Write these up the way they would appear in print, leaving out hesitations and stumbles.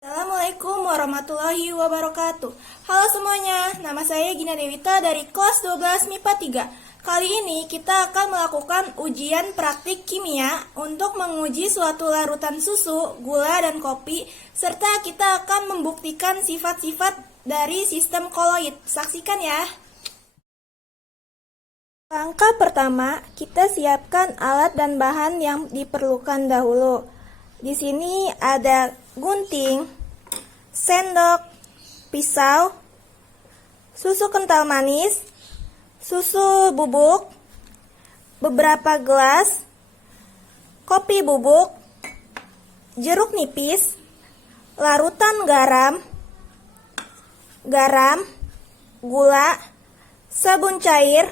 Assalamualaikum warahmatullahi wabarakatuh. Halo semuanya, nama saya Gina Dewita dari kelas 12 MIPA 3. Kali ini kita akan melakukan ujian praktik kimia untuk menguji suatu larutan susu, gula, dan kopi, serta kita akan membuktikan sifat-sifat dari sistem koloid. Saksikan ya. Langkah pertama, kita siapkan alat dan bahan yang diperlukan dahulu. Di sini ada gunting, sendok, pisau, susu kental manis, susu bubuk, beberapa gelas, kopi bubuk, jeruk nipis, larutan garam, gula, sabun cair,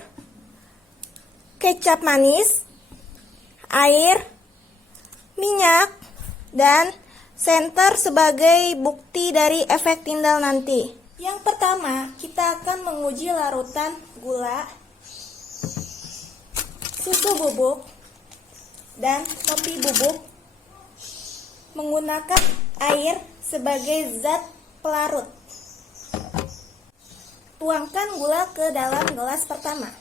kecap manis, air, minyak, dan senter sebagai bukti dari efek Tyndall nanti. Yang pertama, kita akan menguji larutan gula, susu bubuk, dan kopi bubuk menggunakan air sebagai zat pelarut. Tuangkan gula ke dalam gelas pertama.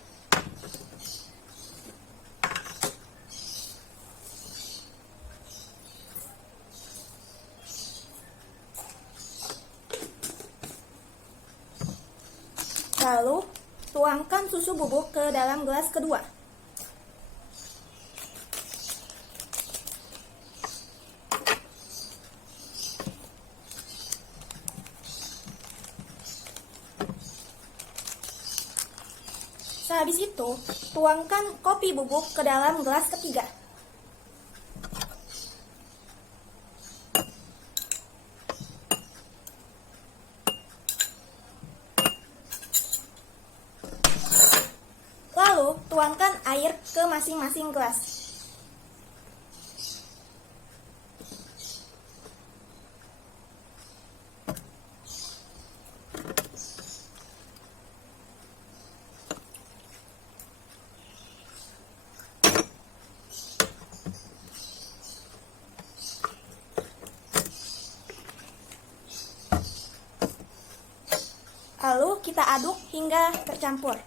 Lalu, tuangkan susu bubuk ke dalam gelas kedua. Sehabis itu, tuangkan kopi bubuk ke dalam gelas ketiga. Lalu, tuangkan air ke masing-masing gelas. Lalu, kita aduk hingga tercampur.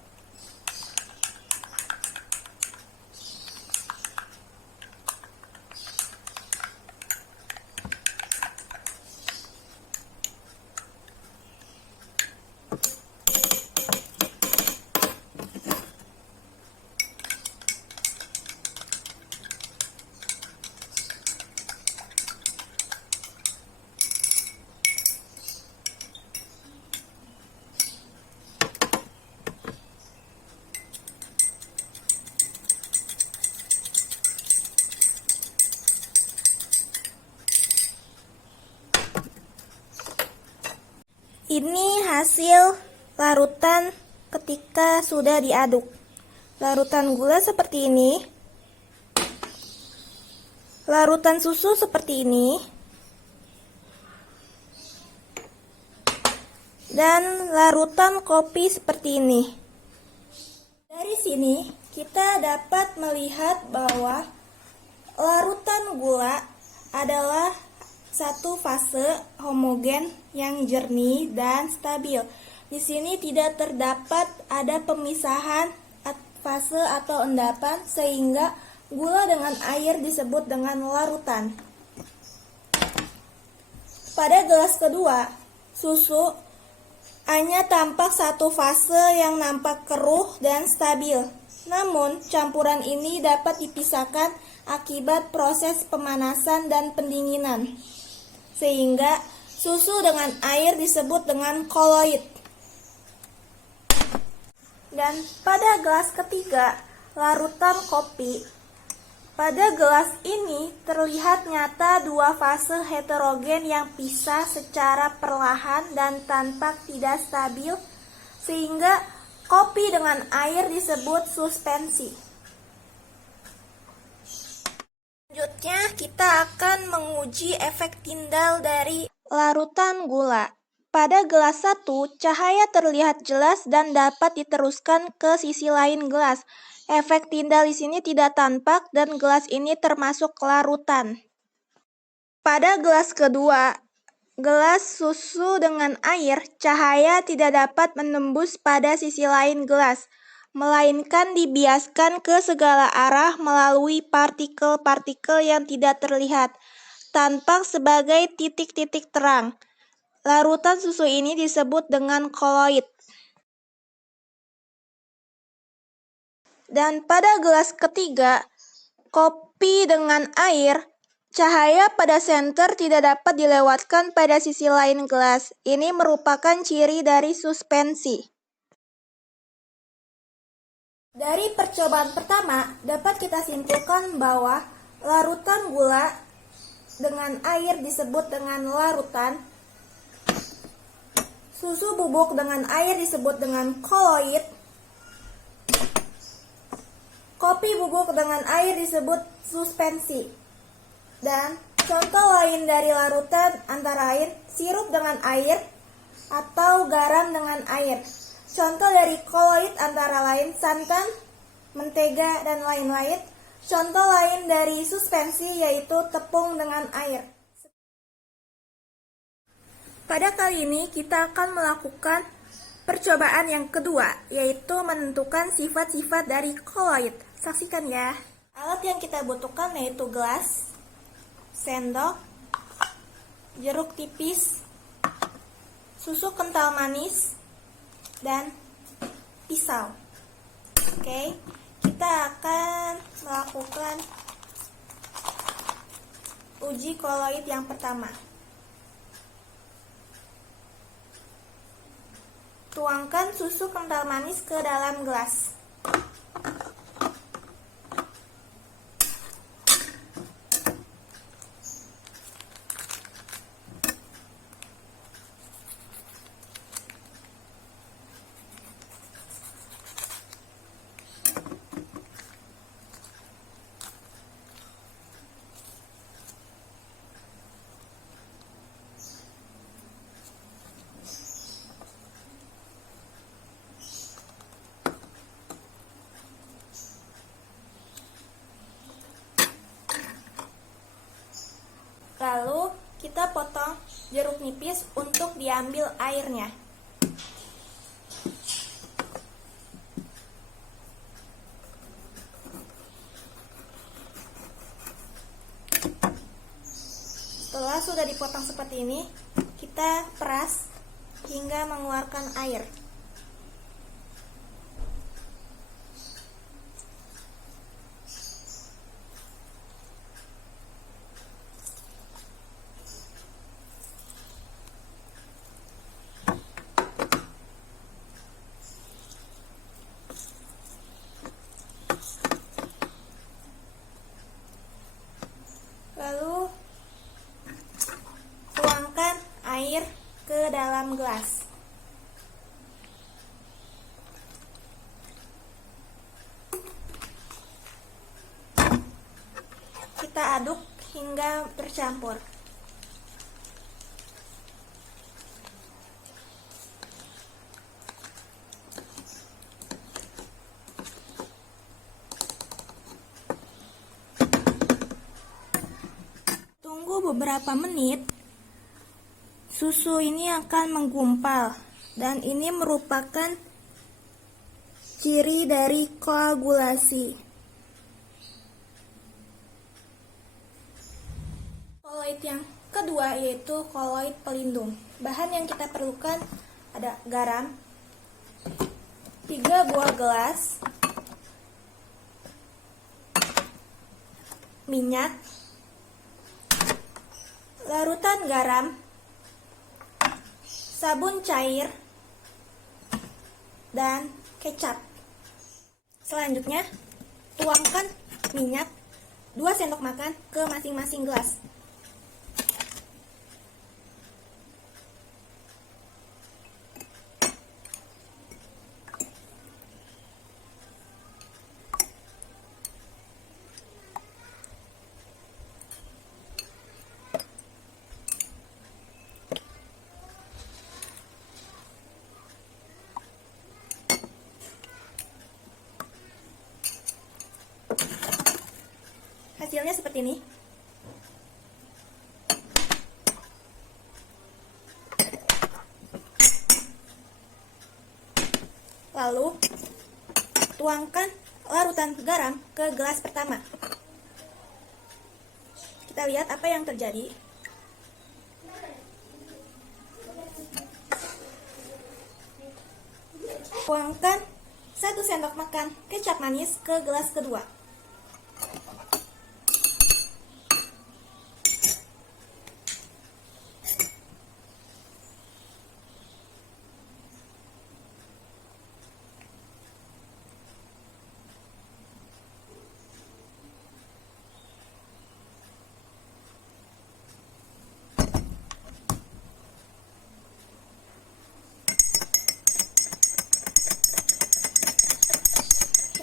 Ini hasil larutan ketika sudah diaduk. Larutan gula seperti ini. Larutan susu seperti ini. Dan larutan kopi seperti ini. Dari sini kita dapat melihat bahwa larutan gula adalah satu fase homogen yang jernih dan stabil. Di sini tidak terdapat ada pemisahan fase atau endapan sehingga gula dengan air disebut dengan larutan. Pada gelas kedua, susu hanya tampak satu fase yang nampak keruh dan stabil. Namun, campuran ini dapat dipisahkan akibat proses pemanasan dan pendinginan. Sehingga susu dengan air disebut dengan koloid. Dan pada gelas ketiga, larutan kopi. Pada gelas ini terlihat nyata dua fase heterogen yang pisah secara perlahan dan tampak tidak stabil, sehingga kopi dengan air disebut suspensi. Selanjutnya, kita akan menguji efek Tyndall dari larutan gula. Pada gelas 1, cahaya terlihat jelas dan dapat diteruskan ke sisi lain gelas. Efek Tyndall di sini tidak tampak dan gelas ini termasuk larutan. Pada gelas kedua, gelas susu dengan air, cahaya tidak dapat menembus pada sisi lain gelas, melainkan dibiaskan ke segala arah melalui partikel-partikel yang tidak terlihat, tampak sebagai titik-titik terang. Larutan susu ini disebut dengan koloid. Dan pada gelas ketiga, kopi dengan air, cahaya pada senter tidak dapat dilewatkan pada sisi lain gelas. Ini merupakan ciri dari suspensi. Dari percobaan pertama, dapat kita simpulkan bahwa larutan gula dengan air disebut dengan larutan, susu bubuk dengan air disebut dengan koloid, kopi bubuk dengan air disebut suspensi. Dan contoh lain dari larutan antara lain sirup dengan air atau garam dengan air. Contoh dari koloid antara lain santan, mentega, dan lain-lain. Contoh lain dari suspensi yaitu tepung dengan air. Pada kali ini kita akan melakukan percobaan yang kedua, yaitu menentukan sifat-sifat dari koloid. Saksikan ya. Alat yang kita butuhkan yaitu gelas, sendok, jeruk tipis, susu kental manis, dan pisau. Oke, kita akan melakukan uji koloid yang pertama. Tuangkan susu kental manis ke dalam gelas. Lalu kita potong jeruk nipis untuk diambil airnya. Setelah sudah dipotong seperti ini, kita peras hingga mengeluarkan air. Lalu tuangkan air ke dalam gelas. Kita aduk hingga tercampur. Tunggu beberapa menit, susu ini akan menggumpal dan ini merupakan ciri dari koagulasi. Koloid yang kedua yaitu koloid pelindung. Bahan yang kita perlukan ada garam, 3 buah gelas, minyak, larutan garam, sabun cair, dan kecap. Selanjutnya, tuangkan minyak 2 sendok makan ke masing-masing gelas. Hasilnya seperti ini. Tuangkan larutan garam ke gelas pertama. Kita lihat apa yang terjadi. Tuangkan 1 sendok makan kecap manis ke gelas kedua.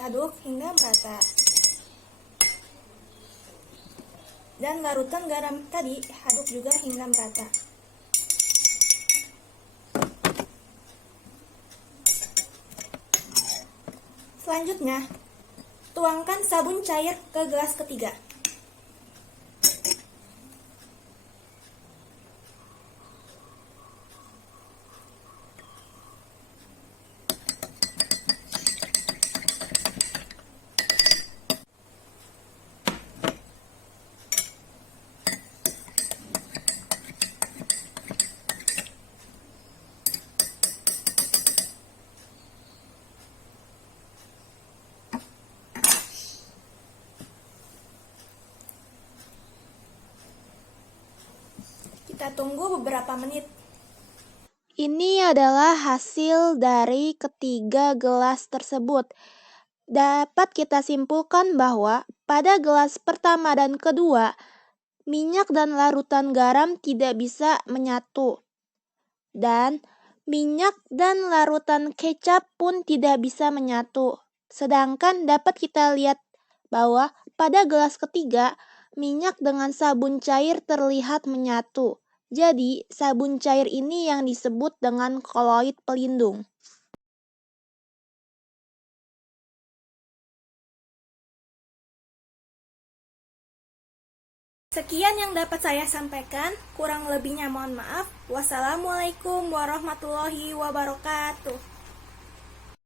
Aduk hingga merata. Dan larutan garam tadi aduk juga hingga merata. Selanjutnya, tuangkan sabun cair ke gelas ketiga. Kita tunggu beberapa menit. Ini adalah hasil dari ketiga gelas tersebut. Dapat kita simpulkan bahwa pada gelas pertama dan kedua, minyak dan larutan garam tidak bisa menyatu. Dan minyak dan larutan kecap pun tidak bisa menyatu. Sedangkan dapat kita lihat bahwa pada gelas ketiga, minyak dengan sabun cair terlihat menyatu. Jadi, sabun cair ini yang disebut dengan koloid pelindung. Sekian yang dapat saya sampaikan, kurang lebihnya mohon maaf. Wassalamualaikum warahmatullahi wabarakatuh.